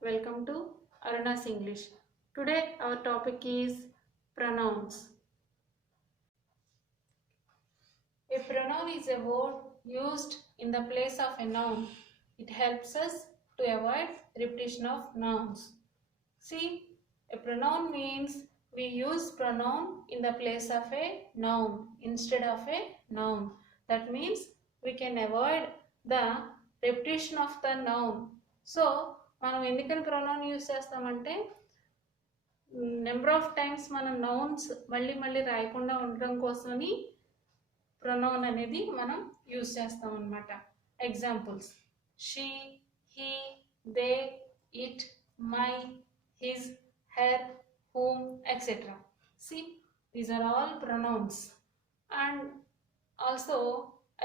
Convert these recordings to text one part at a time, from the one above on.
Welcome to Aruna's English. Today our topic is pronouns. A pronoun is a word used in the place of a noun. It helps us to avoid repetition of nouns. See, a pronoun means we use pronoun in the place of a noun instead of a noun. That means we can avoid the repetition of the noun. So మనం ఎందుకని pronoun use చేస్తామంటే number of times మనం nouns మళ్ళీ మళ్ళీ రాయకుండా ఉండడం కోసమని pronoun అనేది మనం యూస్ చేస్తాం అన్నమాట. Examples she, he, they, it, my, his, her, whom, etc. See, these are all pronouns. And also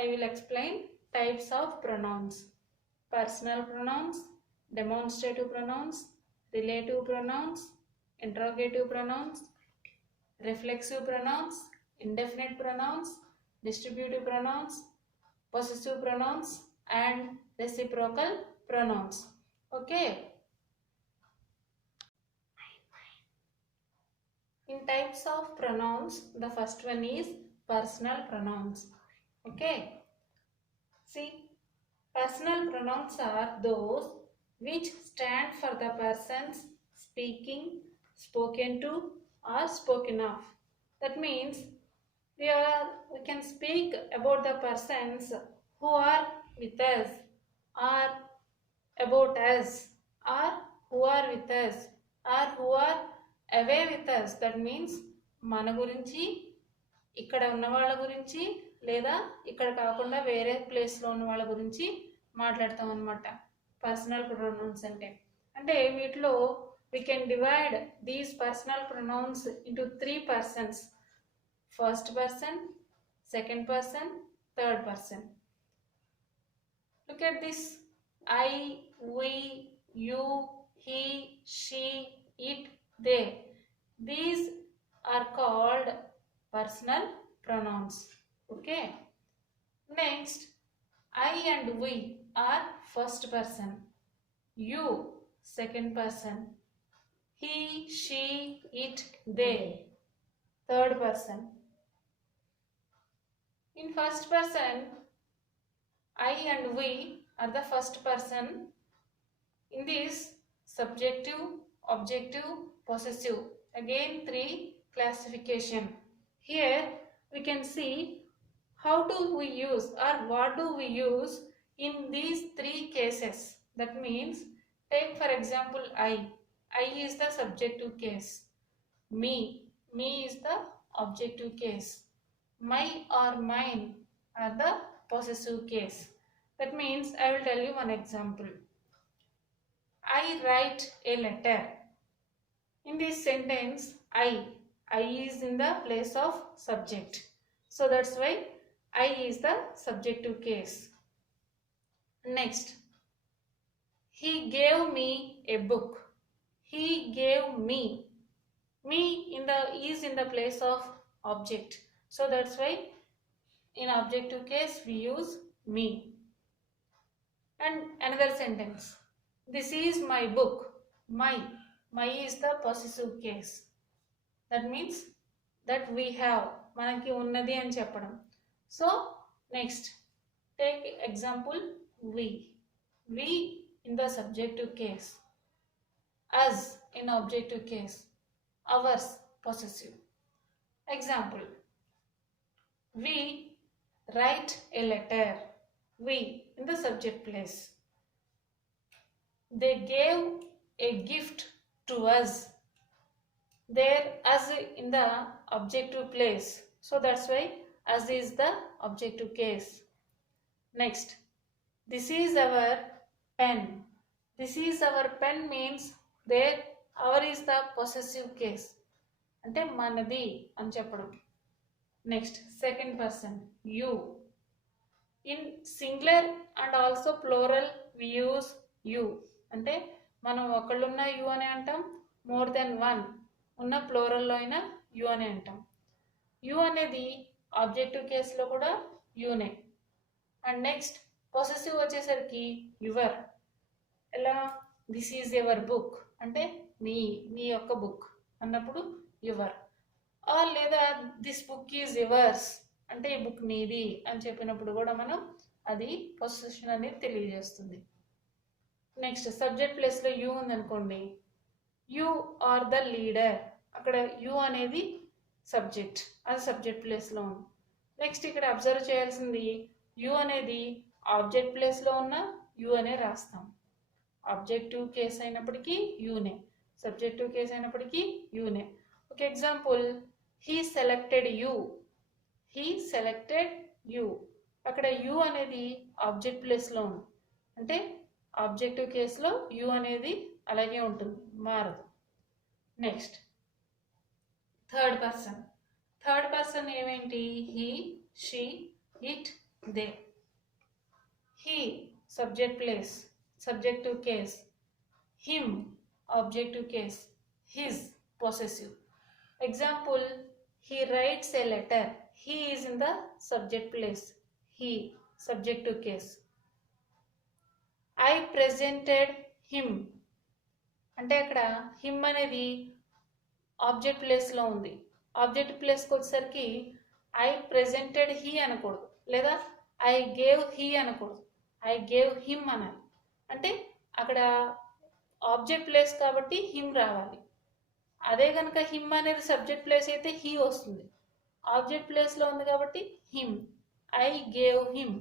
I will explain types of pronouns. Personal pronouns, demonstrative pronouns, relative pronouns, interrogative pronouns, reflexive pronouns, indefinite pronouns, distributive pronouns, possessive pronouns, and reciprocal pronouns. Okay. In types of pronouns, the first one is personal pronouns. Okay. See, personal pronouns are those which stand for the persons speaking, spoken to, or spoken of. That means we can speak about the persons who are with us, or about us, or who are with us, or who are away with us. That means మన గురించి, ఇక్కడ ఉన్న వాళ్ళ గురించి, లేదా ఇక్కడ కాకుండా వేరే ప్లేస్లో ఉన్న వాళ్ళ గురించి మాట్లాడతాం అన్నమాట. పర్సనల్ ప్రొనౌన్స్ అంటే వీటిలో we can divide these personal pronouns into 3 persons: first person, second person, third person. Look at this: I, we, you, he, she, it, they. These are called personal pronouns. Okay. Next, I and we are first person, you second person, he, she, it, they third person. In first person, I and we are the first person. In this, subjective, objective, possessive, again 3 classification. Here we can see how do we use, or what do we use in these 3 cases. That means, take for example I is the subjective case, me is the objective case, my or mine are the possessive case. That means I will tell you one example. I write a letter. In this sentence, I is in the place of subject, so that's why I is the subjective case. Next, he gave me a book. He gave me in the is in the place of object, so that's why in objective case we use me. And another sentence, this is my book. My is the possessive case. That means that we have, మనకి ఉన్నది అని చెప్పడం. So next, take example we in the subjective case, us in objective case, ours possessive. Example, we write a letter. We in the subject place. They gave a gift to us. There, us in the objective place, so that's why us is the objective case. Next, this is our pen. This is our pen means there our is the possessive case, అంటే మనది అని చెప్పడం. Next, second person, you. In singular and also plural we use you. అంటే మనం ఒకళ్ళున్న you అని అంటాం, more than one ఉన్న ప్లోరల్లో అయినా యు అని అంటాం. యు అనేది ఆబ్జెక్టివ్ కేసులో కూడా యునే. అండ్ నెక్స్ట్, పొసెసివ్ వచ్చేసరికి యువర్. ఎలా? దిస్ ఈజ్ యువర్ బుక్ అంటే నీ యొక్క బుక్ అన్నప్పుడు యువర్. ఆర్ లేదా దిస్ బుక్ ఈజ్ యువర్స్ అంటే ఈ బుక్ నీది అని చెప్పినప్పుడు కూడా మనం అది పొజిషన్ అనేది తెలియజేస్తుంది. నెక్స్ట్ సబ్జెక్ట్ ప్లేస్లో యూ ఉందనుకోండి, యూ ఆర్ ద లీడర్, అక్కడ యూ అనేది సబ్జెక్ట్, అది సబ్జెక్ట్ ప్లేస్లో ఉంది. నెక్స్ట్ ఇక్కడ అబ్జర్వ్ చేయాల్సింది యూ అనేది ఆబ్జెక్ట్ ప్లేస్లో ఉన్న యూ అనే రాస్తాం. ఆబ్జెక్టివ్ కేస్ అయినప్పటికీ యూనే, సబ్జెక్టివ్ కేస్ అయినప్పటికీ యూనే. ఒక example, he selected you, he selected you, అక్కడ యూ అనేది ఆబ్జెక్ట్ ప్లేస్లో ఉంది, అంటే ఆబ్జెక్టివ్ కేసులో యూ అనేది అలాగే ఉంటుంది, మారదు. నెక్స్ట్ థర్డ్ పర్సన్ ఏమేంటి, he, she, it, they. He subject place, subjective case, him objective case, his possessive. Example, he writes a letter, he is in the subject place, he subjective case. I presented him అంటే అక్కడ him అనేది object ప్లేస్లో ఉంది. Object ప్లేస్కి వచ్చేసరికి I presented he అనకూడదు, లేదా I gave he అనకూడదు, ఐ గేవ్ హిమ్ అనాలి. అంటే అక్కడ ఆబ్జెక్ట్ ప్లేస్ కాబట్టి హిమ్ రావాలి. అదే కనుక హిమ్ అనేది సబ్జెక్ట్ ప్లేస్ అయితే హీ వస్తుంది. ఆబ్జెక్ట్ ప్లేస్లో ఉంది కాబట్టి him, I gave him.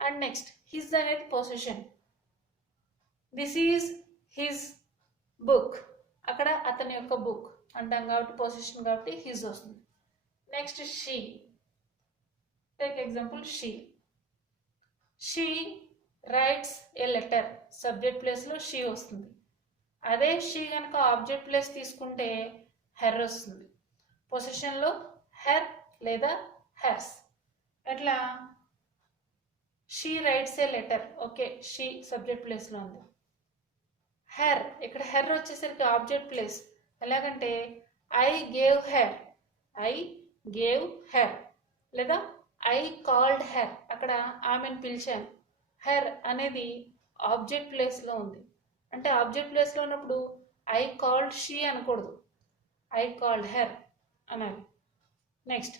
And next his అనేది position, this is his book, అక్కడ అతని యొక్క బుక్ అంటాం కాబట్టి పొజిషన్ కాబట్టి హిజ్ వస్తుంది. Next she, take example she writes a letter, subject ప్లేస్లో షీ వస్తుంది. అదే షీ కనుక ఆబ్జెక్ట్ ప్లేస్ తీసుకుంటే హెర్ వస్తుంది, పొజిషన్లో హెర్ లేదా హెర్స్. అట్లా she writes a letter, okay she subject ప్లేస్లో ఉంది. హెర్, ఇక్కడ హెర్ వచ్చేసరికి ఆబ్జెక్ట్ ప్లేస్, ఎలాగంటే I gave her, I gave her, లేదా ఐ కాల్డ్ హెర్, అక్కడ ఆమెను పిలిచాను. హెర్ అనేది ఆబ్జెక్ట్ ప్లేస్లో ఉంది, అంటే ఆబ్జెక్ట్ ప్లేస్లో ఉన్నప్పుడు ఐ కాల్డ్ షీ అనకూడదు, ఐ కాల్డ్ హెర్ అనాలి. నెక్స్ట్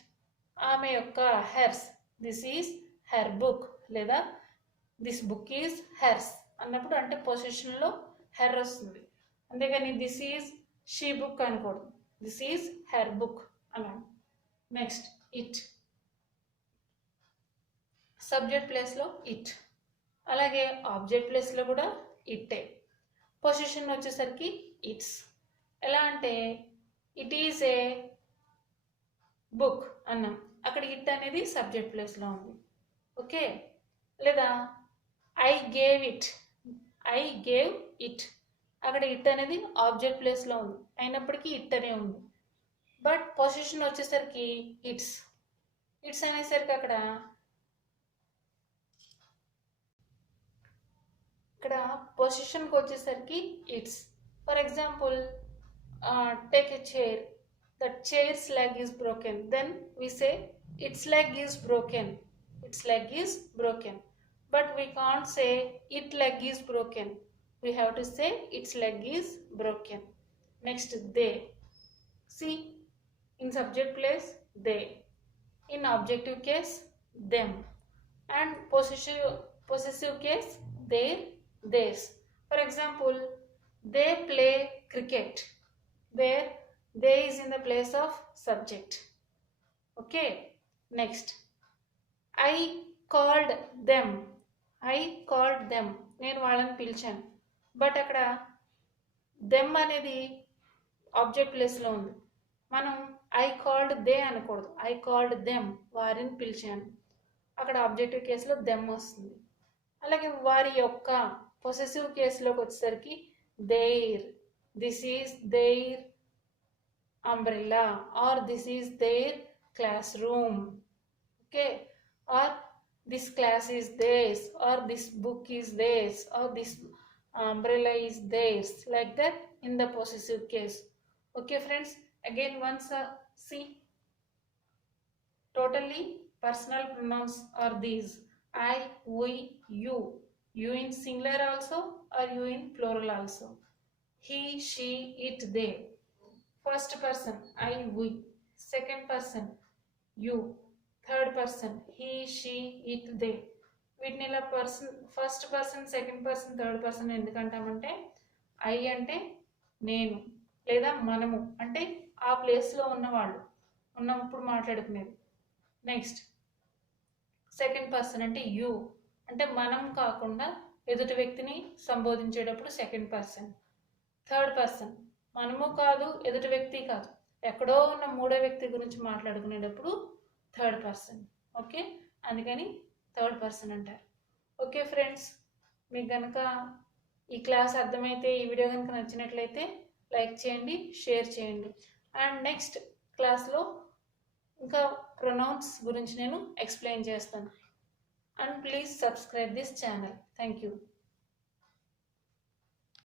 ఆమె యొక్క hers, this is her book, లేదా దిస్ బుక్ ఈజ్ హెర్స్ అన్నప్పుడు అంటే పొజిషన్లో హెర్ వస్తుంది. అంతేగాని దిస్ ఈజ్ షీ బుక్ అనకూడదు, దిస్ ఈజ్ హెర్ బుక్ అనాలి. నెక్స్ట్ ఇట్, సబ్జెక్ట్ ప్లేస్లో ఇట్, అలాగే ఆబ్జెక్ట్ ప్లేస్లో కూడా ఇట్టే. పొజిషన్ వచ్చేసరికి ఇట్స్. ఎలా అంటే ఇట్ ఈజ్ ఏ బుక్ అన్నాం, అక్కడ ఇట్ అనేది సబ్జెక్ట్ ప్లేస్లో ఉంది, ఓకే. లేదా I gave it, I gave it, అక్కడ ఇట్ అనేది ఆబ్జెక్ట్ ప్లేస్లో ఉంది, అయినప్పటికీ ఇట్ అనే ఉంది. బట్ పొజిషన్ వచ్చేసరికి ఇట్స్, ఇట్స్ అనేసరికి అక్కడ పొజిషన్కి వచ్చేసరికి its. For example, take a chair, that chair's leg is broken, then we say its leg is broken, its leg is broken. But we can't say it leg is broken, we have to say its leg is broken. Next they, C in subject plus they, in objective case them, and possessive case their, theirs. For example, they play cricket, there they is in the place of subject, okay. Next I called them, I called them, నేను వాళ్ళని పిలిచాను. But అక్కడ them అనేది object ప్లేస్లో ఉంది, మనం I called they అనకూడదు, I called them, వారిని పిలిచాను, అక్కడ ఆబ్జెక్టివ్ కేసులో దెమ్ వస్తుంది. అలాగే వారి యొక్క పొసెసివ్ కేసులోకి వచ్చేసరికి their, this is their umbrella, or this is their class room, okay. Or this class is theirs, or this book is theirs, or this umbrella is theirs, like that in the possessive case. Okay friends, again once see, totally personal pronouns are these: I, we, you. You in singular also or you in plural also. He, she, it, they. First person I, we. Second person you. Third person he, she, it, they. వీటిని ఇలా first person, second person, third person ఎందుకంటామంటే I అంటే నేను లేదా మనము అంటే ఆ ప్లేస్లో ఉన్నప్పుడు మాట్లాడుకునేది. నెక్స్ట్ సెకండ్ పర్సన్ అంటే యూ అంటే మనం కాకుండా ఎదుటి వ్యక్తిని సంబోధించేటప్పుడు సెకండ్ పర్సన్. థర్డ్ పర్సన్ మనము కాదు, ఎదుటి వ్యక్తి కాదు, ఎక్కడో ఉన్న మూడో వ్యక్తి గురించి మాట్లాడుకునేటప్పుడు థర్డ్ పర్సన్. ఓకే, అందుకని థర్డ్ పర్సన్ అంటారు. ఓకే ఫ్రెండ్స్, మీకు కనుక ఈ క్లాస్ అర్థమైతే, ఈ వీడియో కనుక నచ్చినట్లయితే లైక్ చేయండి, షేర్ చేయండి. అండ్ నెక్స్ట్ క్లాస్లో ఇంకా ప్రొనౌన్స్ గురించి నేను ఎక్స్ప్లెయిన్ చేస్తాను. And please subscribe this channel. Thank you.